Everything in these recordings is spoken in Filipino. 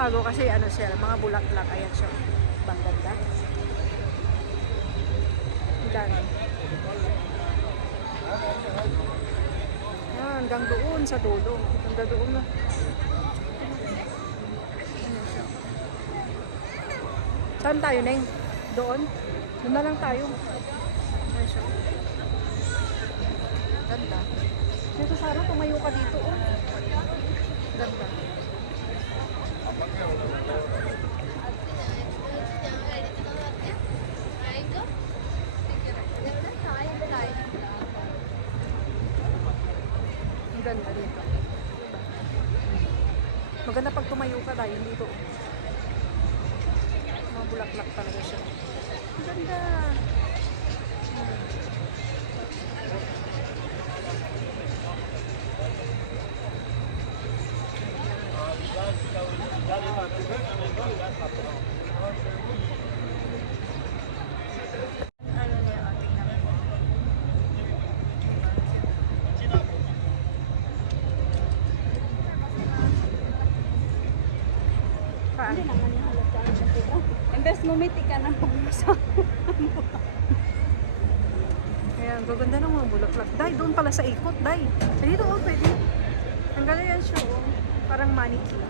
Bago kasi ano siya, mga bulaklak. Ayan siya. Bang ganda. Ganda. Ah, hanggang doon sa dulo. Hanggang doon na. Ayan siya. Saan tayo, Neng? Doon? Doon na lang tayo. Ayan siya. Ganda. Dito, Sarah, tumayo ka dito. Oh. Ganda. Ang ganda dito. Maganda pag tumayo ka dahil dito. Mga bulaklak talaga siya. Ang ganda. Hindi naman yung halata ang siyempre. Imbes mumiti ka ng pagmasa. Ayan, gaganda ng mga bulaklak. Day, doon pala sa ikot, day. Sa dito, oh, pwede. Ang ganda yan siya, oh. Parang mannequin.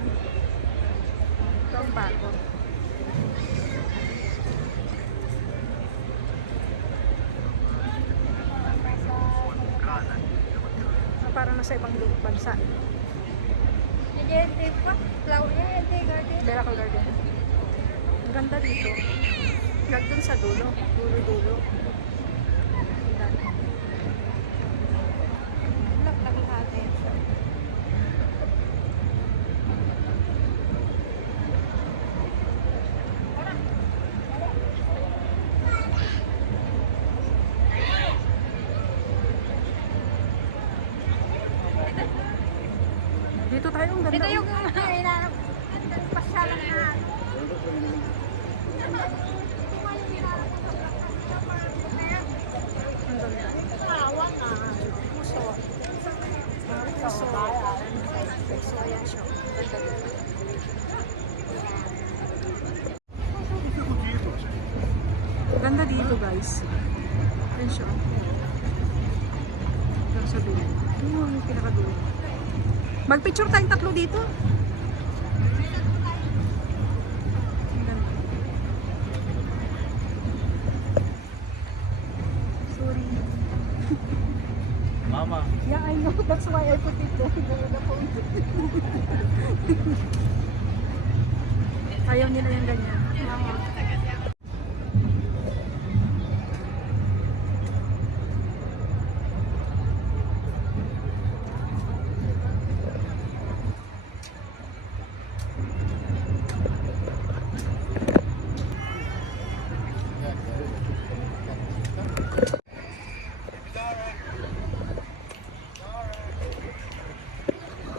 Ito ang bago. Parang nasa ibang bansa. Hindi pa. Flower niya, hindi garden. Miracle Garden. Ang ganda dito. Lag dun sa dulo. Dulo-dulo. Ang ganda. Bulaklak ate. Dito tayo, ang ganda. Ito yung hinahanap. Pasyalan na. Ang ganda. Awa na. Puso. Puso. Puso, ayan siya. Ang ganda dito. Ang ganda dito, guys. Ayan siya. Hanggang sa dulo. Yung pinakadulo. Magpicture tayong tatlo dito. Ang ganda. Sorry. Mama. Yeah, I know. That's why I put it there. Ayaw nila yung ganyan.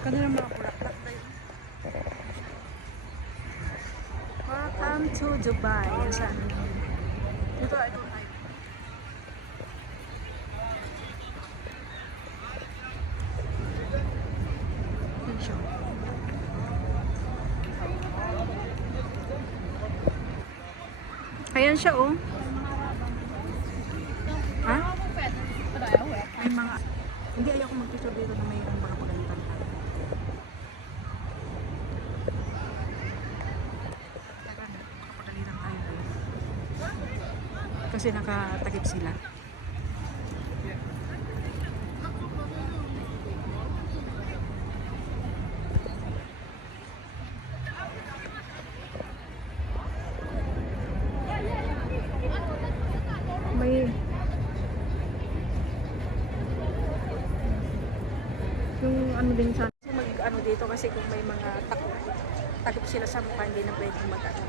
Kanila mga bulaklak na yun. Welcome to Dubai. Yan saan? Dito ay doon tayo. Yan siya. Ayan siya, oh. Ha? May mga... Hindi, ayoko mag-picture dito na mayroong mga pagalitan tayo. Tara na, makapagalitan tayo. Kasi nakatakip sila. May... Yung ano din sana mag-ano dito kasi kung may mga takip sila sa mukha hindi na pwedeng mag-ano.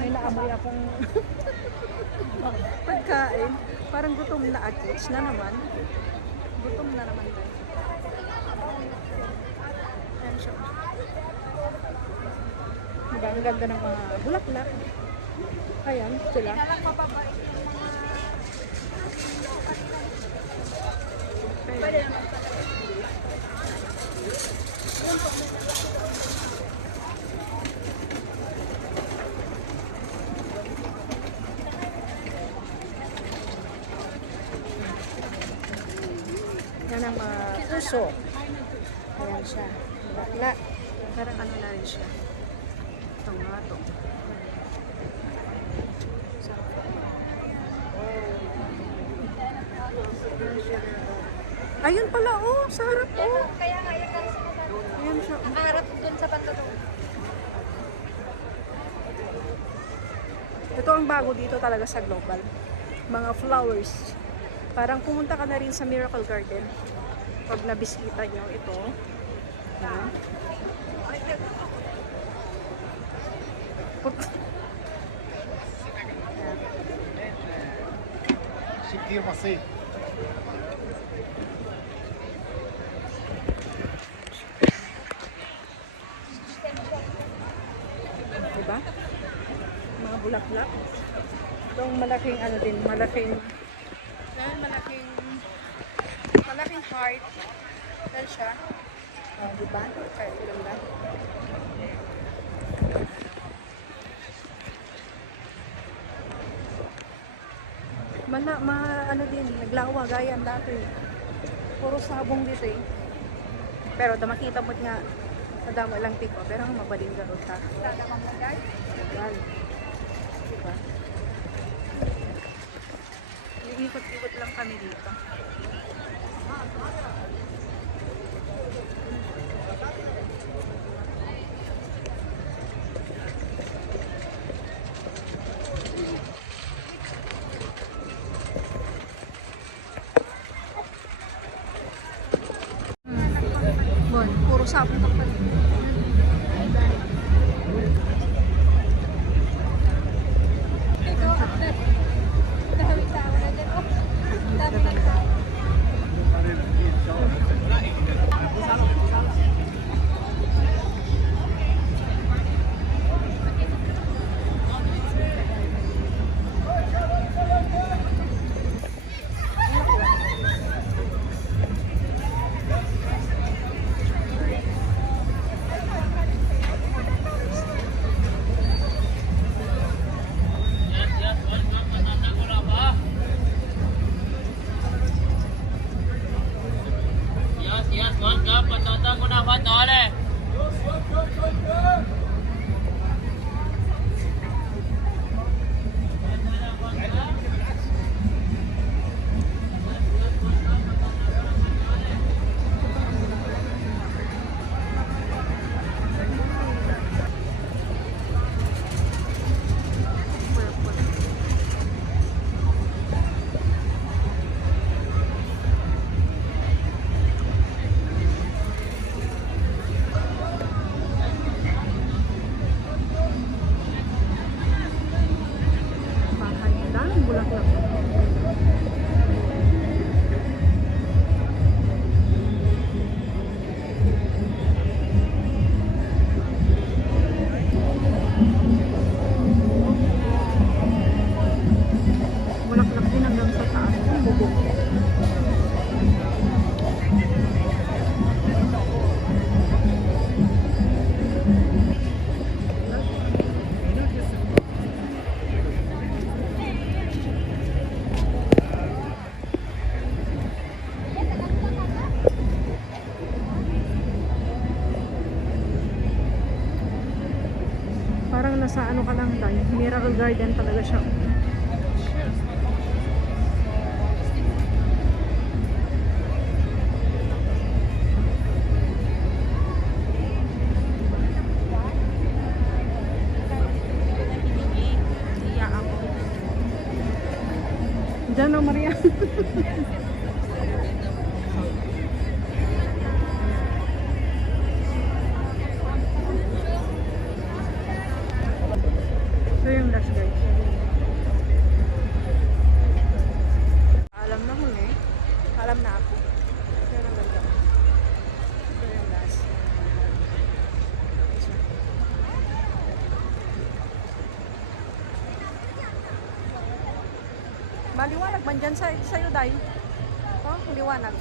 May naamoy akong pagkain. Parang gutom na agits na naman. Gutom na naman tayo. Ayan siya. Ang ganda ng mga bulaklak. Ayan, sila. Pwede naman sa Yan ang mga puso. Ayan siya. Bakla. Parang ano na rin siya. Ito nga ito. Ayun pala, oh, sa harap, oh. Kaya nga yung kasi sinasabi. Ayan siya. Nakaharap dun sa pantulong. Ito ang bago dito talaga sa Global. Mga flowers. Parang pumunta ka na rin sa Miracle Garden. Pag nabisita nyo ito. Ayan. Shikir Masih. Diba? Mga bulaklak. Itong malaking ano din, malaking heart. Yan siya. Oh, diba? Heart lang ba? Ano din, naglawa, gaya ang dati. Puro sabong dito eh. Pero makita mo nga, madama lang tiko, pero mabaling garo siya. Dadamang mo guys. Yan. Diba? Iikot-ikot lang kami dito. Bon, puro sabong pa pala. Ito, dami tao na dyan. Oh, dami ng tao. Bahay, daming bulaklak. Bulaklak din hanggang sa taas. Ang bubog. Parang nasa ano ka lang dahil Miracle Garden talaga siya. Diyan o Maria. Ito yung last guys. Alam na mo eh. Alam na ako. Ito yung ganda. Ito yung last. Maliwanag man dyan sa'yo, Day. Oh, liwanag.